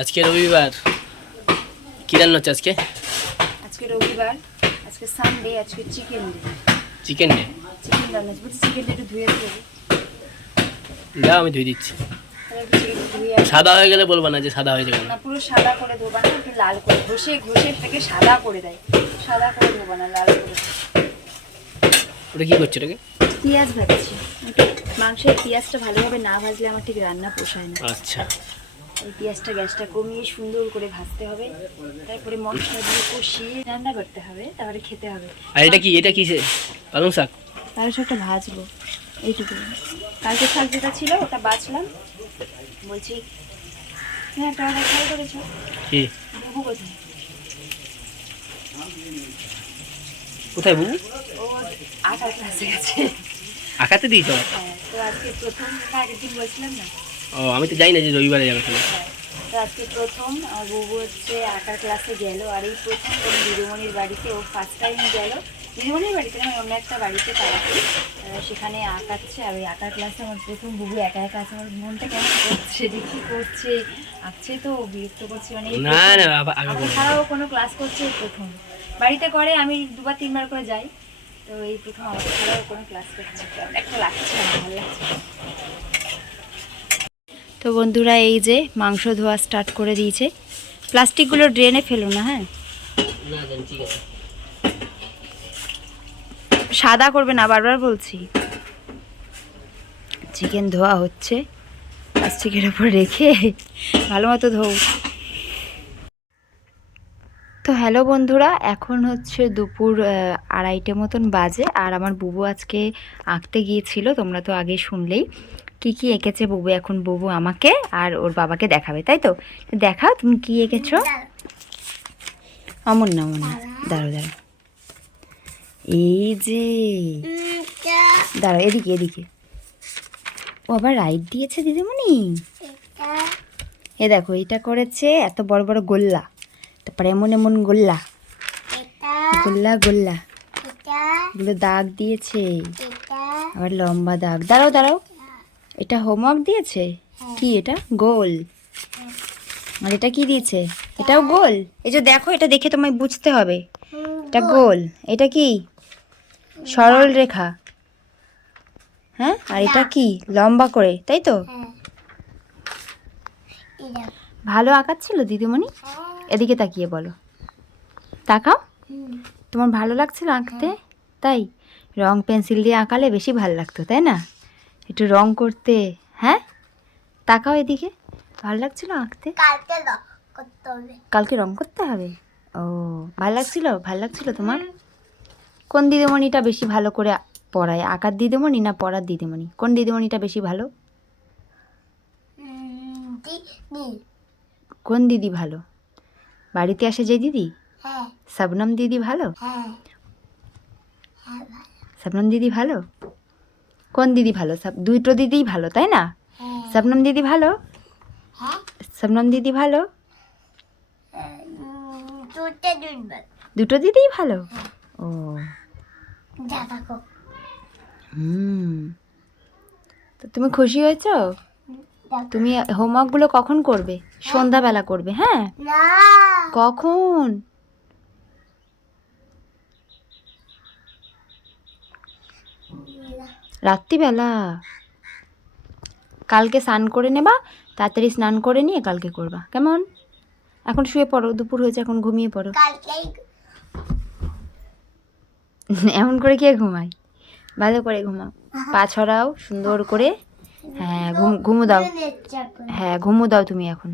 আজকে রবিবার, কি রান্না হচ্ছে আজকে? আজকে রবিবার, আজকে সানডে, আজকে chicken day. Chicken day? Chicken রান্না হচ্ছে, চিকেনটা একটু ধুয়ে দেবো। দাও আমি ধুয়ে দিচ্ছি। সাদা হয়ে গেলে বলবো না যে সাদা হয়ে যাবে না, পুরো সাদা করে ধোবা না, একটু লাল করে ঘষে ঘষে থেকে সাদা করে দেয়। সাদা করে ধোবা না, লাল করে। ওটা কি করছো? ওটাকে পেঁয়াজ ভাজছি। মাংসের পেঁয়াজটা ভালোভাবে না ভাজলে আমার ঠিক রান্না পোষায় না। আচ্ছা, এই পেঁয়াজটা গ্যাসটা কমিয়ে সুন্দর করে ভাজতে হবে, তারপরে মশলা দিয়ে কষিয়ে রান্না করতে হবে, তারপরে খেতে হবে। আর এটা কি? এটা কিসে? পালং শাক? পালং শাকটা ভাজবো এইটুকু। কালকে শাক যেটা ছিল ওটা বাছলাম। বলছি হ্যাঁ, একটা অর্ডার খেয়াল করেছো? কি? বুবু কোথায়? কোথায় বুবু? ও আঁকার ক্লাসে গেছে। আঁকাতে দিয়েছ? হ্যাঁ, তো আজকে প্রথম, আগের দিন বলছিলাম না। ও, আমি তো জানি না যে রবিবারে যাবে। হ্যাঁ, তো আজকে প্রথম আমার বুবু হচ্ছে আঁকার ক্লাসে গেল। আর এই প্রথম কোনো দিদিমণির বাড়িতে ও ফার্স্ট টাইম গেল। দিদিমণির বাড়িতে না, অন্য একটা বাড়িতে পাড়াতে, সেখানে আঁকাচ্ছে। আর ওই আঁকার ক্লাসে আমার প্রথম বুবু একা একা আছে। আমার মনটা কেমন করছে যে কী করছে, আঁকছে তো বিরক্ত করছে। মানে না না, আঁকা ছাড়াও কোনো ক্লাস করছে এই প্রথম। বাড়িতে করে, আমি 2-3 বার করে যাই। তো এই প্রথম আমার ছাড়াও কোনো ক্লাস করছে, একটা লাগছে, ভালো লাগছে। তো বন্ধুরা, এই যে মাংস ধোয়া স্টার্ট করে দিয়েছে। প্লাস্টিকগুলো ড্রেনে ফেলো না, হ্যাঁ? না জানি, ঠিক আছে। সাদা করবে না, বারবার বলছি। চিকেন ধোয়া হচ্ছে, প্লাস্টিকের ওপর রেখে ভালো মতো ধোও। তো হ্যালো বন্ধুরা, এখন হচ্ছে দুপুর 2:30 মতন বাজে। আর আমার বুবু আজকে আঁকতে গিয়েছিল, তোমরা তো আগে শুনলেই কি কি এঁকেছে বুবু। এখন বুবু আমাকে আর ওর বাবাকে দেখাবে, তাই তো? দেখাও তুমি কি এঁকেছো। অমন না, অমন না, দাঁড়ো দাঁড়ো। এই যে দাঁড়াও, এদিকে এদিকে। ও আবার রাইট দিয়েছে দিদিমণি। এ দেখো, এটা করেছে এত বড় বড় গোল্লা, তারপরে এমন এমন গোল্লা, গোল্লা গোল্লা এগুলো দাগ দিয়েছে, আবার লম্বা দাগ। দাঁড়াও দাঁড়াও, এটা হোমওয়ার্ক দিয়েছে। কি এটা? গোল। আর এটা কি দিয়েছে? এটাও গোল। এই যে দেখো, এটা দেখে তোমায় বুঝতে হবে, এটা গোল। এটা কি? সরল রেখা। হ্যাঁ, আর এটা কি? লম্বা করে, তাই তো? ভালো আঁকাচ্ছিল দিদিমণি? এদিকে তাকিয়ে বলো, তাকাও। তোমার ভালো লাগছিল আঁকতে? তাই? রং পেন্সিল দিয়ে আঁকালে বেশি ভালো লাগতো, তাই না? একটু রং করতে। হ্যাঁ, তাকাও এদিকে। ভালো লাগছিল আঁকতে? কালকে রং করতে হবে। ও, ভালো লাগছিল? ভালো লাগছিল তোমার? কোন দিদিমণিটা বেশি ভালো করে পড়ায়, আঁকার দিদিমণি না পড়ার দিদিমণি? কোন দিদিমণিটা বেশি ভালো? কোন দিদি ভালো? বাড়িতে আসে যে দিদি? শবনম দিদি ভালো? শবনম দিদি ভালো? কোন দিদি ভালো? দুটো দিদিই ভালো, তাই না? শবনম দিদি ভালো? শবনম দিদি ভালো? দুটো দিদিই ভালো। ও তো তুমি খুশি হয়েছ? তুমি হোমওয়ার্কগুলো কখন করবে? সন্ধ্যাবেলা করবে, হ্যাঁ? কখন? রাত্রিবেলা? কালকে স্নান করে নেবা, তাড়াতাড়ি স্নান করে নিয়ে কালকে করবা, কেমন? এখন শুয়ে পড়ো, দুপুর হয়েছে, এখন ঘুমিয়ে পড়ো। এমন করে কে ঘুমায়? ভালো করে ঘুমাও, পা ছড়াও সুন্দর করে। হ্যাঁ, ঘুমো দাও। হ্যাঁ, ঘুমো দাও তুমি এখন।